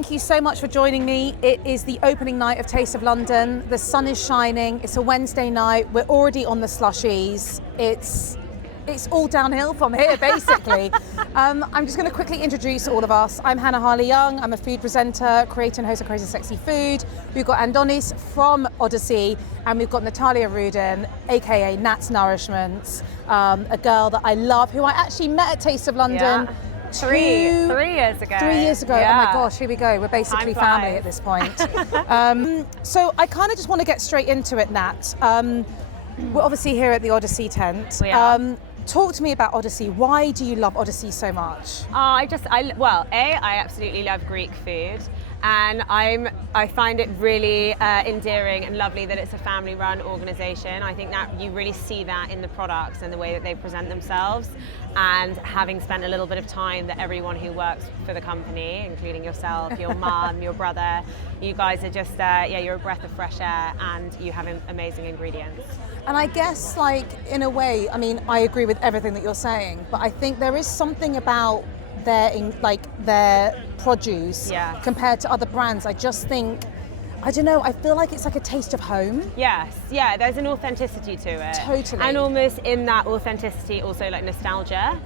thank you so much for joining me. It is the opening night of Taste of London. The sun is shining. It's a Wednesday night. We're already on the slushies. It's all downhill from here, basically. I'm just going to quickly introduce all of us. I'm Harley Young. I'm a food presenter, creator and host of Crazy Sexy Food. We've got Antonis from Odysea, and we've got Natalia Rudin, aka Nat's Nourishment, a girl that I love, who I actually met at Taste of London. Yeah. Three years ago. 3 years ago. Yeah. Oh my gosh, here we go. We're basically family at this point. So I kind of just want to get straight into it, Nat. We're obviously here at the Odysea tent. We are. Talk to me about Odysea. Why do you love Odysea so much? I absolutely love Greek food, and I find it really endearing and lovely that it's a family-run organisation. I think that you really see that in the products and the way that they present themselves. And having spent a little bit of time, that everyone who works for the company, including yourself, your mum, your brother, you guys are just, you're a breath of fresh air, and you have amazing ingredients. And I guess, like, in a way, I mean, I agree with everything that you're saying, but I think there is something about their produce compared to other brands. I just think, I don't know, I feel like it's like a taste of home. Yes, yeah, there's an authenticity to it. Totally. And almost in that authenticity, also like nostalgia.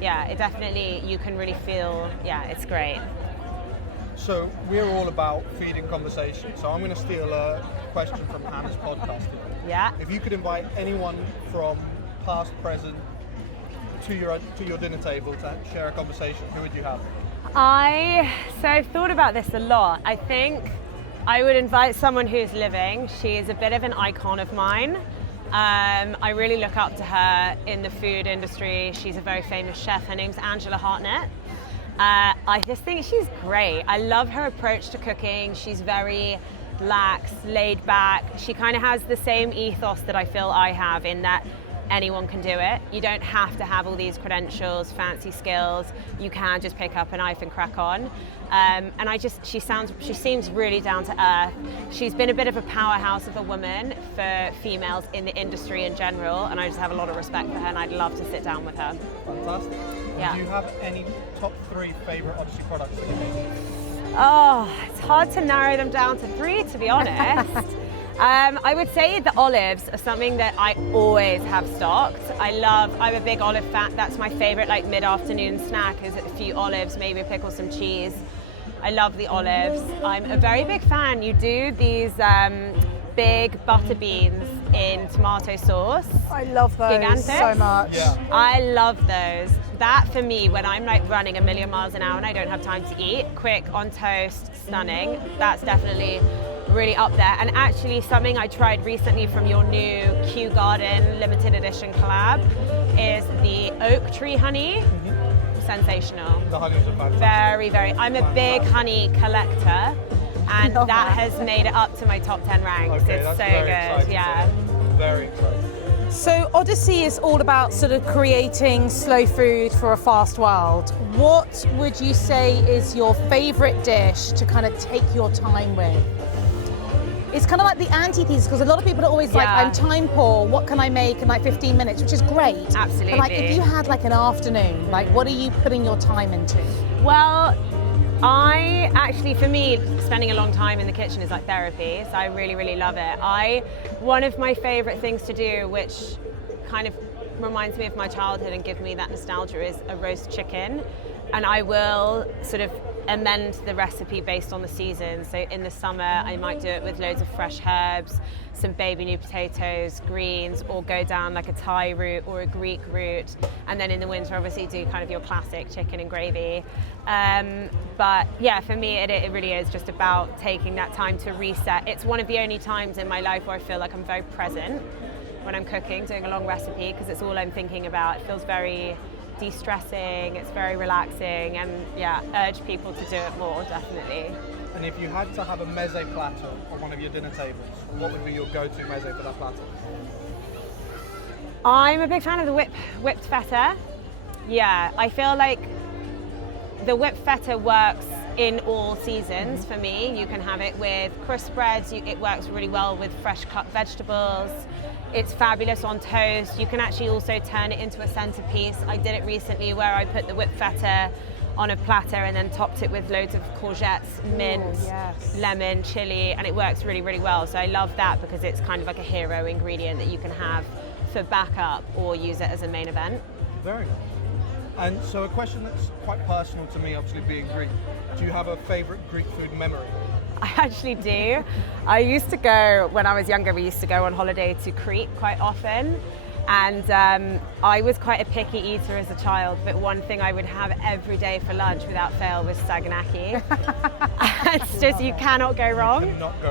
Yeah, it definitely, you can really feel, it's great. So we're all about feeding conversation. So I'm going to steal a question from Hannah's podcast here. Yeah. If you could invite anyone from past, present, to your dinner table to share a conversation, who would you have? I've thought about this a lot. I think I would invite someone who's living. She is a bit of an icon of mine. I really look up to her in the food industry. She's a very famous chef. Her name's Angela Hartnett. I just think she's great. I love her approach to cooking. She's very lax, laid back. She kind of has the same ethos that I feel I have, in that anyone can do it. You don't have to have all these credentials, fancy skills. You can just pick up a knife and crack on. And she seems really down to earth. She's been a bit of a powerhouse of a woman for females in the industry in general, and I just have a lot of respect for her, and I'd love to sit down with her. Fantastic. Yeah. Do you have any top 3 favourite Odysea products that you make? Oh, it's hard to narrow them down to 3, to be honest. I would say the olives are something that I always have stocked. I'm a big olive fan. That's my favorite, like, mid-afternoon snack, is a few olives, maybe a pickle, some cheese. I love the olives. I'm a very big fan. You do these big butter beans in tomato sauce. I love those Gigantes. so much. Yeah. I love those. That, for me, when I'm like running a million miles an hour and I don't have time to eat, quick, on toast, stunning, that's definitely really up there. And actually, something I tried recently from your new Kew Garden limited edition collab is the oak tree honey. Sensational. The honeys are fantastic. Very, very. I'm a big honey collector, and that has made it up to my top 10 ranks. Okay, it's so very good. exciting. Yeah. Very exciting. So Odysea is all about sort of creating slow food for a fast world. What would you say is your favorite dish to kind of take your time with? It's kind of like the antithesis, because a lot of people are always like, I'm time poor, what can I make in like 15 minutes, which is great. Absolutely. But like, if you had like an afternoon, like, what are you putting your time into? Well, for me, spending a long time in the kitchen is like therapy, so I really, really love it. One of my favorite things to do, which kind of reminds me of my childhood and gives me that nostalgia, is a roast chicken. And I will sort of amend the recipe based on the season. So in the summer, I might do it with loads of fresh herbs, some baby new potatoes, greens, or go down like a Thai route or a Greek route. And then in the winter, obviously, do kind of your classic chicken and gravy. But yeah, for me, it really is just about taking that time to reset. It's one of the only times in my life where I feel like I'm very present when I'm cooking, doing a long recipe, because it's all I'm thinking about. It feels very de-stressing, it's very relaxing, and urge people to do it more, definitely. And if you had to have a meze platter on one of your dinner tables, what would be your go-to meze for that platter? I'm a big fan of the whipped feta. Yeah, I feel like the whipped feta works in all seasons for me. You can have it with crisp breads, it works really well with fresh cut vegetables. It's fabulous on toast. You can actually also turn it into a centerpiece. I did it recently where I put the whipped feta on a platter and then topped it with loads of courgettes, mint, yes. lemon, chili, and it works really, really well. So I love that because it's kind of like a hero ingredient that you can have for backup or use it as a main event. Very nice. And so a question that's quite personal to me, obviously being Greek. Do you have a favourite Greek food memory? I actually do. I used to go, when I was younger, we used to go on holiday to Crete quite often. And I was quite a picky eater as a child, but one thing I would have every day for lunch without fail was saganaki. It's just, you cannot go wrong.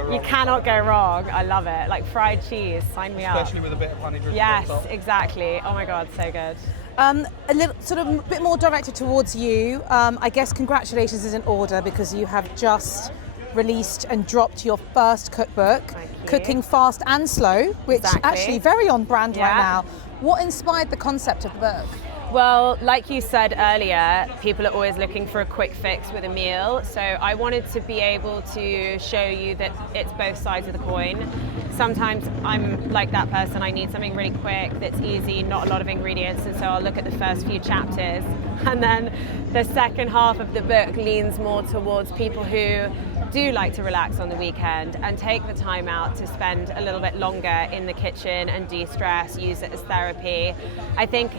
You cannot go wrong. I love it. Like fried cheese, sign me up. Especially with a bit of honey drizzle Yes, on top. exactly. Oh my God, so good. A little sort of a bit more directed towards you. I guess congratulations is in order because you have just released and dropped your first cookbook, Thank you. Cooking Fast and Slow, which Exactly. actually very on brand right Yeah. now. What inspired the concept of the book? Well, like you said earlier, people are always looking for a quick fix with a meal. So I wanted to be able to show you that it's both sides of the coin. Sometimes I'm like that person, I need something really quick, that's easy, not a lot of ingredients, and so I'll look at the first few chapters. And then the second half of the book leans more towards people who do like to relax on the weekend and take the time out to spend a little bit longer in the kitchen and de-stress, use it as therapy. I think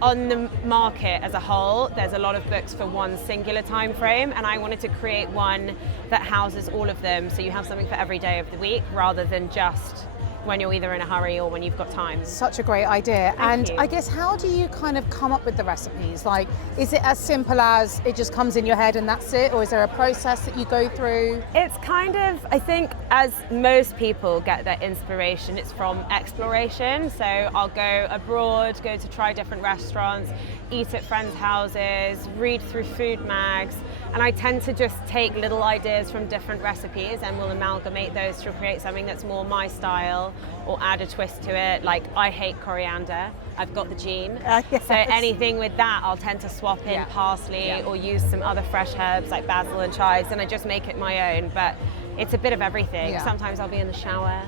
on the market as a whole, there's a lot of books for one singular time frame, and I wanted to create one that houses all of them, so you have something for every day of the week rather than just when you're either in a hurry or when you've got time. Such a great idea. Thank you. I guess, how do you kind of come up with the recipes? Like, is it as simple as it just comes in your head and that's it? Or is there a process that you go through? It's kind of, I think, as most people get their inspiration, it's from exploration. So I'll go abroad, go to try different restaurants, eat at friends' houses, read through food mags, and I tend to just take little ideas from different recipes and will amalgamate those to create something that's more my style or add a twist to it. Like, I hate coriander. I've got the gene. Yes. So anything with that, I'll tend to swap in parsley or use some other fresh herbs like basil and chives, and I just make it my own. But it's a bit of everything. Yeah. Sometimes I'll be in the shower.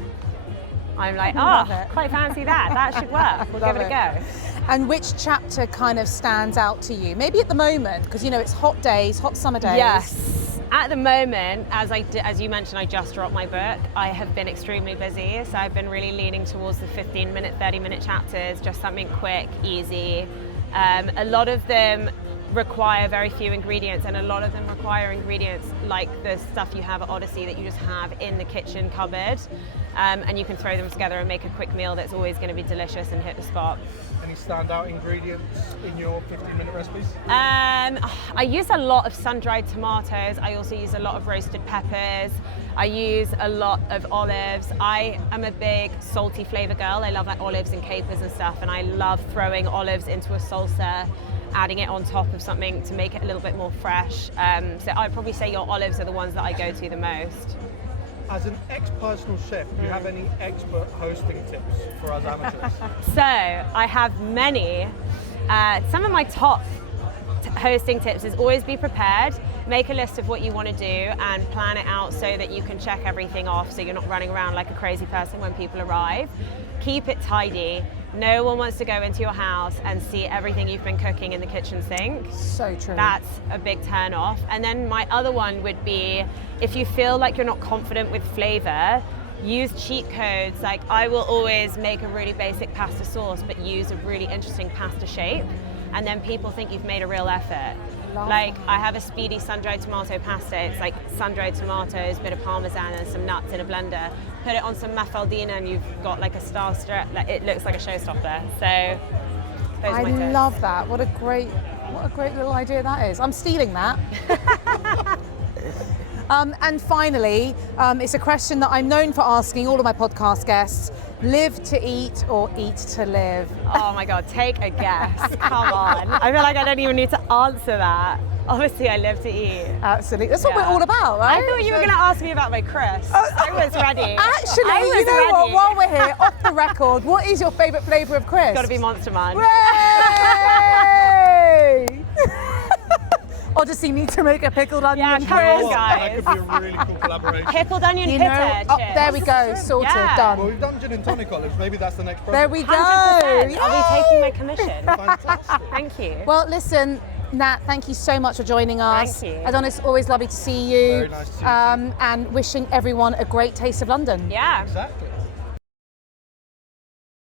I'm like, Love oh, it. quite fancy that. That should work. We'll give Love it a go. And which chapter kind of stands out to you? Maybe at the moment, because you know it's hot days, hot summer days. Yes. At the moment, as you mentioned, I just dropped my book. I have been extremely busy, so I've been really leaning towards the 15-minute, 30-minute chapters, just something quick, easy. A lot of them require very few ingredients, and a lot of them require ingredients like the stuff you have at Odyssey that you just have in the kitchen cupboard, and you can throw them together and make a quick meal that's always going to be delicious and hit the spot. Any standout ingredients in your 15-minute recipes? I use a lot of sun-dried tomatoes. I also use a lot of roasted peppers. I use a lot of olives. I am a big salty flavor girl. I love like olives and capers and stuff, and I love throwing olives into a salsa, adding it on top of something to make it a little bit more fresh. So I'd probably say your olives are the ones that I go to the most. As an ex-personal chef, do you have any expert hosting tips for us amateurs? So I have many. Some of my top hosting tips is always be prepared. Make a list of what you want to do and plan it out so that you can check everything off, so you're not running around like a crazy person when people arrive. Keep it tidy. No one wants to go into your house and see everything you've been cooking in the kitchen sink. So true. That's a big turn off. And then my other one would be, if you feel like you're not confident with flavor, use cheat codes. Like, I will always make a really basic pasta sauce but use a really interesting pasta shape, and then people think you've made a real effort. Like, I have a speedy sun-dried tomato pasta. It's like sun-dried tomatoes, bit of parmesan and some nuts in a blender. Put it on some mafaldina and you've got like a star strip. Like, it looks like a showstopper. So those are my I tips. love that. What a great little idea that is. I'm stealing that. And finally, it's a question that I'm known for asking all of my podcast guests. Live to eat or eat to live? Oh my God, take a guess. Come on. I feel like I don't even need to answer that. Obviously, I live to eat. Absolutely. That's what we're all about, right? I thought you were going to ask me about my crisps. I was ready. Actually, I was you know what? ready. While we're here, off the record, what is your favourite flavour of crisps? Got to be Monster Munch. Hooray! Odyssey needs to make a pickled onion Yeah, come on, crisp. guys. That could be a really cool collaboration. Pickled onion You pita know, chips. there we go, sorted, Yeah. done. Well, we've done gin and tonic olives. Maybe that's the next project. There we go. 100%. I'll be taking my Yay! commission. Fantastic. Thank you. Well, listen, Nat, thank you so much for joining us. Thank you. Adonis, always lovely to see you. Very nice to see you too. And wishing everyone a great Taste of London. Yeah. Exactly.